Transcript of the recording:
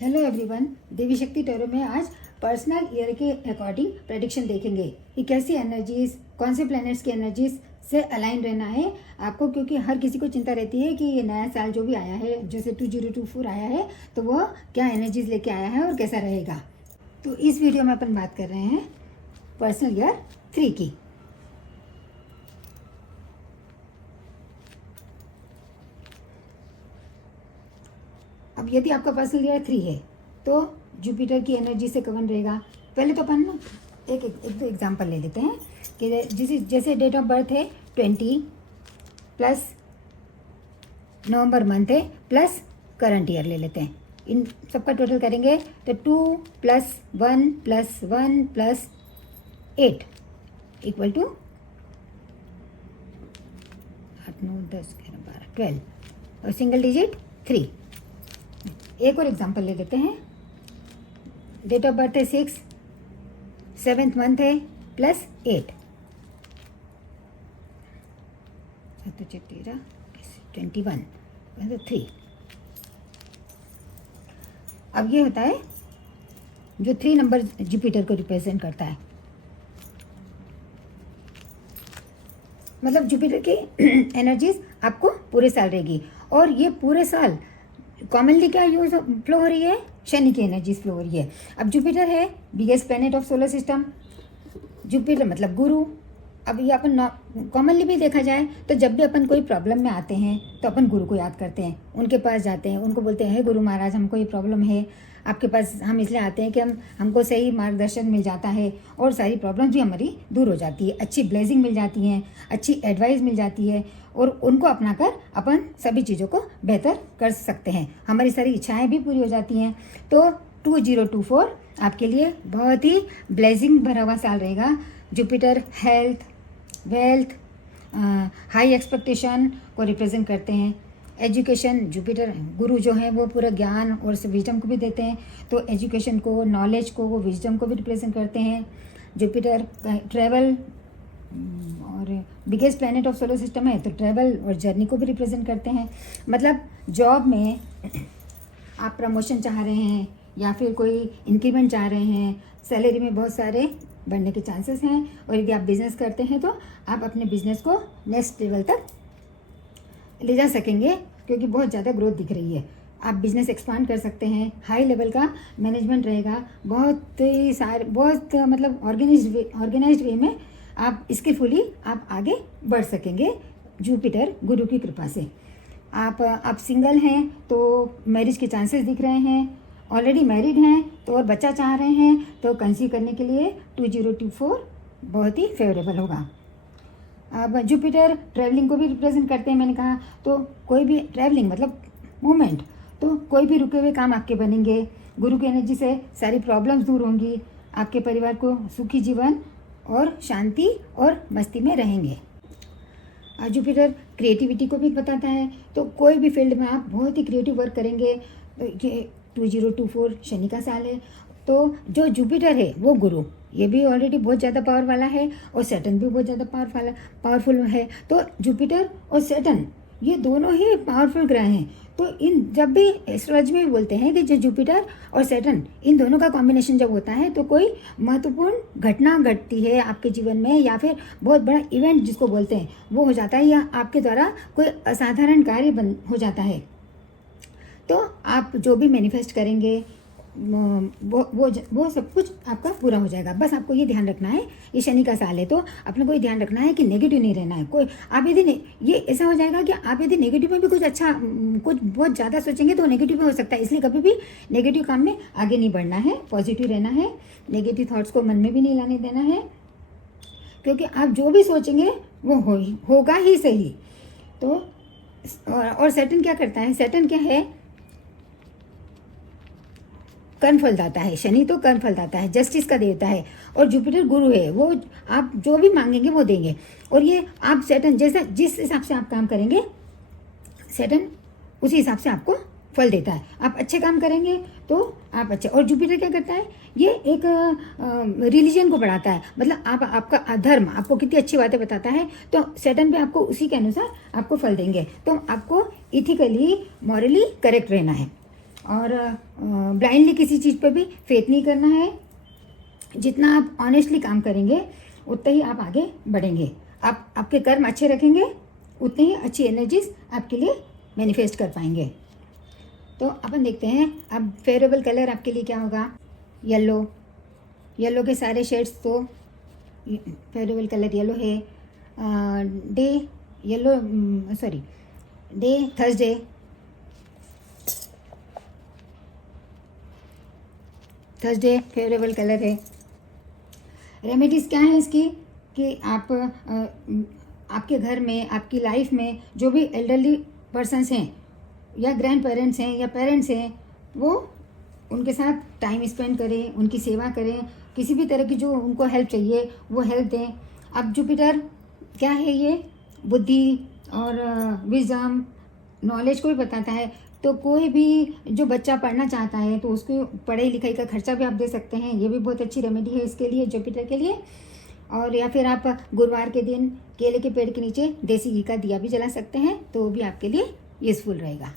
Hello everyone, देवी शक्ति tarot में आज पर्सनल ईयर के अकॉर्डिंग प्रेडिक्शन देखेंगे कि कैसी एनर्जीज, कौन से प्लैनेट्स की एनर्जीज से अलाइन रहना है आपको, क्योंकि हर किसी को चिंता रहती है कि ये नया साल जो भी आया है, जैसे 2024 आया है, तो वो क्या एनर्जीज लेके आया है और कैसा रहेगा। तो इस वीडियो में अपन बात कर रहे हैं पर्सनल ईयर 3 की। अब यदि आपका पर्सनल ईयर 3 है तो जुपिटर की एनर्जी से कवन रहेगा। पहले तो अपन एक दो एग्जांपल ले लेते हैं कि जैसे डेट ऑफ बर्थ है 20 प्लस नवंबर मंथ है प्लस करंट ईयर ले लेते हैं। इन सबका टोटल करेंगे तो 2 + 1 + 1 + 8 इक्वल टू 8 9 10 11 12 12 और सिंगल डिजिट 3। एक और एग्जांपल ले लेते हैं। डेट ऑफ बर्थ है 6, 7th मंथ है प्लस 8 13 21 3। अब ये होता है जो 3 नंबर जुपिटर को रिप्रेजेंट करता है, मतलब जुपिटर की एनर्जीज आपको पूरे साल रहेगी। और ये पूरे साल कॉमनली क्या यूज फ्लो हो रही है, शनि की एनर्जीज फ्लो हो रही है। अब जुपिटर है biggest planet of solar system, Jupiter मतलब गुरु। अब ये अपन कॉमनली भी देखा जाए तो जब भी अपन कोई प्रॉब्लम में आते हैं तो अपन गुरु को याद करते हैं, उनके पास जाते हैं, उनको बोलते हैं, हे गुरु महाराज हमको ये प्रॉब्लम है, आपके पास हम इसलिए आते हैं कि हमको सही मार्गदर्शन मिल जाता है और सारी प्रॉब्लम्स भी हमारी दूर हो जाती है, अच्छी ब्लेसिंग मिल जाती हैं, अच्छी एडवाइस मिल जाती है और उनको अपनाकर अपन सभी चीज़ों को बेहतर कर सकते हैं, हमारी सारी इच्छाएं भी पूरी हो जाती हैं। तो 2024 आपके लिए बहुत ही ब्लेसिंग भरा हुआ साल रहेगा। Jupiter health, wealth, high expectation को रिप्रेजेंट करते हैं। एजुकेशन, जुपिटर गुरु जो है वो पूरा ज्ञान और विजडम को भी देते हैं, तो एजुकेशन को, नॉलेज को, वो विजडम को भी रिप्रेजेंट करते हैं। जुपिटर ट्रैवल और biggest planet of solar system है तो ट्रैवल और जर्नी को भी रिप्रेजेंट करते हैं। मतलब जॉब में आप प्रमोशन चाह रहे हैं या फिर कोई इंक्रीमेंट चाह रहे हैं, सैलरी में बहुत सारे बढ़ने के चांसेस हैं, और यदि आप बिजनेस करते हैं तो आप अपने बिजनेस को नेक्स्ट लेवल तक ले जा सकेंगे, क्योंकि बहुत ज़्यादा ग्रोथ दिख रही है। आप बिजनेस एक्सपांड कर सकते हैं, हाई लेवल का मैनेजमेंट रहेगा, बहुत मतलब ऑर्गेनाइज्ड वे में आप स्किलफुली आप आगे बढ़ सकेंगे जुपिटर गुरु की कृपा से। आप सिंगल हैं तो मैरिज के चांसेस दिख रहे हैं, ऑलरेडी मैरिड हैं तो और बच्चा चाह रहे हैं तो कंसीव करने के लिए 2024 बहुत ही फेवरेबल होगा। अब जुपिटर ट्रैवलिंग को भी रिप्रेजेंट करते हैं, मैंने कहा, तो कोई भी ट्रैवलिंग मतलब मूवमेंट, तो कोई भी रुके हुए काम आपके बनेंगे। गुरु की एनर्जी से सारी प्रॉब्लम्स दूर होंगी, आपके परिवार को सुखी जीवन और शांति और मस्ती में रहेंगे। जुपिटर क्रिएटिविटी को भी बताता है, तो कोई भी फील्ड में आप बहुत ही क्रिएटिव वर्क करेंगे। ये 2024 शनि का साल है, तो जो जुपिटर है वो गुरु, ये भी ऑलरेडी बहुत ज़्यादा पावर वाला है और सैटर्न भी बहुत ज़्यादा पावरफुल है। तो जुपिटर और सैटर्न ये दोनों ही पावरफुल ग्रह हैं। तो इन जब भी एस्ट्रोलॉजी में बोलते हैं कि जो जुपिटर और सैटर्न इन दोनों का कॉम्बिनेशन जब होता है तो कोई महत्वपूर्ण घटना घटती है आपके जीवन में, या फिर बहुत बड़ा इवेंट जिसको बोलते हैं वो हो जाता है, या आपके द्वारा कोई असाधारण कार्य हो जाता है। तो आप जो भी मैनिफेस्ट करेंगे वो सब कुछ आपका पूरा हो जाएगा। बस आपको ये ध्यान रखना है, ये शनि का साल है तो अपने को ये ध्यान रखना है कि नेगेटिव नहीं रहना है। कोई आप यदि ये ऐसा हो जाएगा कि आप यदि नेगेटिव में भी कुछ अच्छा, कुछ बहुत ज़्यादा सोचेंगे तो नेगेटिव में हो सकता है, इसलिए कभी भी नेगेटिव काम में आगे नहीं बढ़ना है, पॉजिटिव रहना है, नेगेटिव थॉट्स को मन में भी नहीं लाने देना है, क्योंकि आप जो भी सोचेंगे वो होगा ही सही। तो और सैटर्न क्या करता है, सैटर्न क्या है, कर्म फलदाता है। शनि तो कर्म फलदाता है, जस्टिस का देवता है, और जुपिटर गुरु है, वो आप जो भी मांगेंगे वो देंगे। और ये आप सैटर्न जैसा जिस हिसाब से आप काम करेंगे सैटर्न उसी हिसाब से आपको फल देता है। आप अच्छे काम करेंगे तो आप अच्छे, और जुपिटर क्या करता है, ये एक रिलीजन को बढ़ाता है, मतलब आपका धर्म आपको कितनी अच्छी बातें बताता है, तो सैटर्न भी आपको उसी के अनुसार आपको फल देंगे। तो आपको इथिकली मॉरली करेक्ट रहना है। और ब्लाइंडली किसी चीज़ पे भी फेथ नहीं करना है। जितना आप ऑनेस्टली काम करेंगे उतना ही आप आगे बढ़ेंगे। आप आपके कर्म अच्छे रखेंगे उतनी ही अच्छी एनर्जीज आपके लिए मैनिफेस्ट कर पाएंगे। तो अपन देखते हैं अब फेवरेबल कलर आपके लिए क्या होगा। येलो, येलो के सारे शेड्स, तो फेवरेबल कलर येलो है। Day yellow, sorry day Thursday, Thursday favourable colour है। रेमेडीज़ क्या है इसकी कि आप आपके घर में, आपकी लाइफ में जो भी एल्डरली पर्सन्स हैं या ग्रैंड पेरेंट्स हैं या पेरेंट्स हैं, वो उनके साथ टाइम स्पेंड करें, उनकी सेवा करें, किसी भी तरह की जो उनको हेल्प चाहिए वो हेल्प दें। अब जुपिटर क्या है, ये बुद्धि और विजडम, नॉलेज को भी बताता है। तो कोई भी जो बच्चा पढ़ना चाहता है तो उसको पढ़ाई लिखाई का खर्चा भी आप दे सकते हैं। ये भी बहुत अच्छी रेमेडी है इसके लिए, जुपिटर के लिए। और या फिर आप गुरुवार के दिन केले के पेड़ के नीचे देसी घी का दिया भी जला सकते हैं, तो वो भी आपके लिए यूज़फुल रहेगा।